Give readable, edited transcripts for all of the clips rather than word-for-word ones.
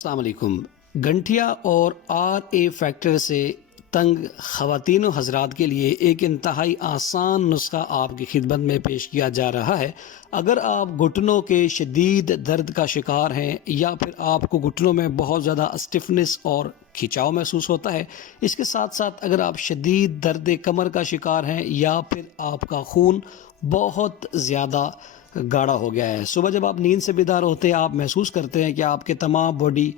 السلام علیکم۔ گنٹھیا اور RA فیکٹر سے تنگ خواتین و حضرات کے لیے ایک انتہائی آسان نسخہ آپ کی خدمت میں پیش کیا جا رہا ہے۔ اگر آپ گھٹنوں کے شدید درد کا شکار ہیں یا پھر آپ کو گھٹنوں میں بہت زیادہ اسٹفنس اور کھچاؤ محسوس ہوتا ہے، اس کے ساتھ ساتھ اگر آپ شدید درد کمر کا شکار ہیں یا پھر آپ کا خون بہت زیادہ گاڑھا ہو گیا ہے، صبح جب آپ نیند سے بیدار ہوتے ہیں آپ محسوس کرتے ہیں کہ آپ کے تمام باڈی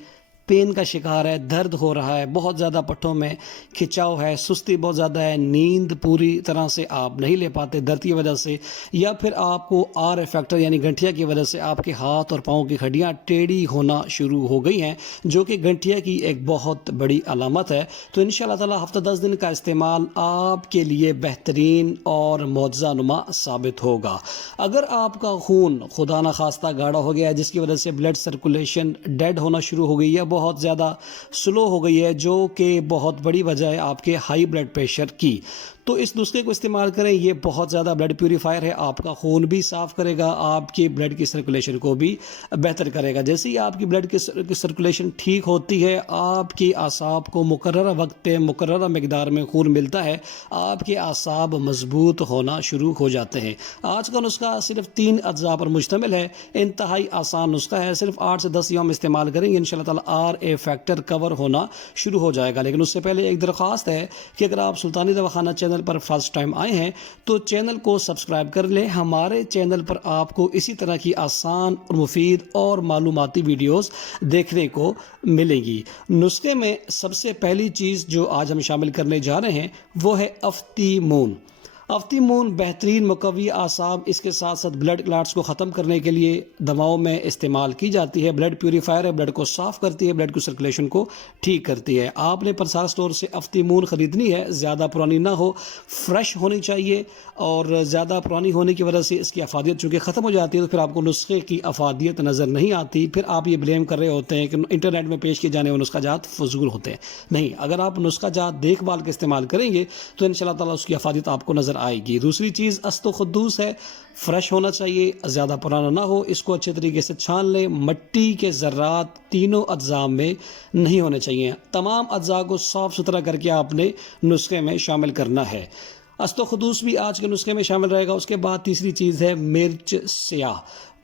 پین کا شکار ہے، درد ہو رہا ہے، بہت زیادہ پٹھوں میں کھچاؤ ہے، سستی بہت زیادہ ہے، نیند پوری طرح سے آپ نہیں لے پاتے درد کی وجہ سے، یا پھر آپ کو RA فیکٹر یعنی گنٹھیا کی وجہ سے آپ کے ہاتھ اور پاؤں کی ہڈیاں ٹیڑھی ہونا شروع ہو گئی ہیں، جو کہ گنٹھیا کی ایک بہت بڑی علامت ہے، تو انشاءاللہ تعالی ہفتہ 10 دن کا استعمال آپ کے لیے بہترین اور معجزہ نما ثابت ہوگا۔ اگر آپ کا خون خدا نخواستہ گاڑھا ہو گیا ہے جس کی وجہ سے بلڈ سرکولیشن ڈیڈ ہونا شروع ہو گئی ہے، بہت زیادہ سلو ہو گئی ہے، جو کہ بہت بڑی وجہ ہے آپ کے ہائی بلڈ پریشر کی، تو اس نسخے کو استعمال کریں۔ یہ بہت زیادہ بلڈ پیوریفائر ہے، آپ کا خون بھی صاف کرے گا، آپ کی بلڈ کی سرکولیشن کو بھی بہتر کرے گا۔ جیسے ہی آپ کی بلڈ کی سرکولیشن ٹھیک ہوتی ہے، آپ کی اعصاب کو مقررہ وقت پہ مقررہ مقدار میں خون ملتا ہے، آپ کے اعصاب مضبوط ہونا شروع ہو جاتے ہیں۔ آج کا نسخہ صرف 3 اجزاء پر مشتمل ہے، انتہائی آسان نسخہ ہے، صرف 8 سے 10 یوم استعمال کریں گے، انشاءاللہ تعالی RA فیکٹر کور ہونا شروع ہو جائے گا۔ لیکن اس سے پہلے ایک درخواست ہے کہ اگر آپ سلطانی دواخانہ چینل پر فرسٹ ٹائم آئے ہیں تو چینل کو سبسکرائب کر لیں۔ ہمارے چینل پر آپ کو اسی طرح کی آسان اور مفید اور معلوماتی ویڈیوز دیکھنے کو ملیں گی۔ نسخے میں سب سے پہلی چیز جو آج ہم شامل کرنے جا رہے ہیں وہ ہے افتیمون۔ افتیمون بہترین مقوی اعصاب، اس کے ساتھ ساتھ بلڈ کلاٹس کو ختم کرنے کے لیے دواؤں میں استعمال کی جاتی ہے، بلڈ پیوریفائر ہے، بلڈ کو صاف کرتی ہے، بلڈ کی سرکولیشن کو ٹھیک کرتی ہے۔ آپ نے پرسار سٹور سے افتیمون خریدنی ہے، زیادہ پرانی نہ ہو، فریش ہونی چاہیے، اور زیادہ پرانی ہونے کی وجہ سے اس کی افادیت چونکہ ختم ہو جاتی ہے تو پھر آپ کو نسخے کی افادیت نظر نہیں آتی، پھر آپ یہ بلیم کر رہے ہوتے ہیں کہ انٹرنیٹ میں پیش کیے جانے والے نسخہ جات فضول ہوتے ہیں۔ نہیں، اگر آپ نسخہ جات دیکھ بھال کے استعمال کریں گے تو انشاءاللہ تعالی اس کی افادیت آپ کو نظر آئے گی۔ دوسری چیز است و خدوس ہے، فریش ہونا چاہیے، زیادہ پرانا نہ ہو، اس کو اچھے طریقے سے چھان لیں، مٹی کے ذرات تینوں اجزاء میں نہیں ہونے چاہیے، تمام اجزاء کو صاف ستھرا کر کے آپ نے نسخے میں شامل کرنا ہے۔ است و خدوس بھی آج کے نسخے میں شامل رہے گا۔ اس کے بعد تیسری چیز ہے مرچ سیاہ۔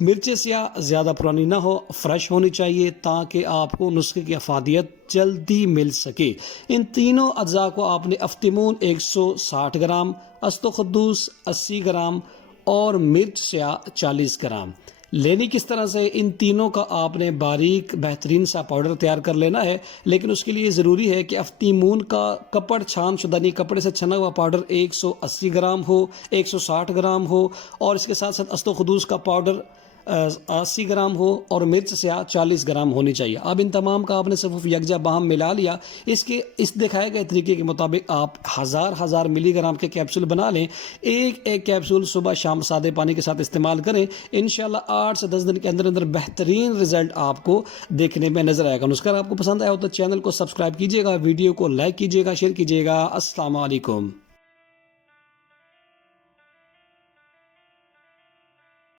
مرچ سیاہ زیادہ پرانی نہ ہو، فریش ہونی چاہیے تاکہ آپ کو نسخے کی افادیت جلدی مل سکے۔ ان تینوں اجزاء کو آپ نے افتیمون 160 گرام، است و خدوس 80 گرام اور مرچ سیاہ 40 گرام لینی۔ کس طرح سے ان تینوں کا آپ نے باریک بہترین سا پاؤڈر تیار کر لینا ہے، لیکن اس کے لیے ضروری ہے کہ افتیمون کا کپڑ چھان شدہ نہیں، کپڑے سے چھنا ہوا پاؤڈر 180 گرام ہو، 160 گرام ہو، اور اس کے ساتھ ساتھ است و خدوس کا پاؤڈر 80 گرام ہو اور مرچ سیاہ 40 گرام ہونی چاہیے۔ اب ان تمام کا آپ نے صرف یکجا باہم ملا لیا، اس دکھائے گئے طریقے کے مطابق آپ ہزار ملی گرام کے کیپسول بنا لیں، ایک کیپسول صبح شام سادے پانی کے ساتھ استعمال کریں، انشاءاللہ 8 سے 10 دن کے اندر بہترین رزلٹ آپ کو دیکھنے میں نظر آئے گا۔ نسخہ آپ کو پسند آیا ہو تو چینل کو سبسکرائب کیجیے گا، ویڈیو کو لائک کیجیے گا، شیئر کیجیے گا۔ السلام علیکم۔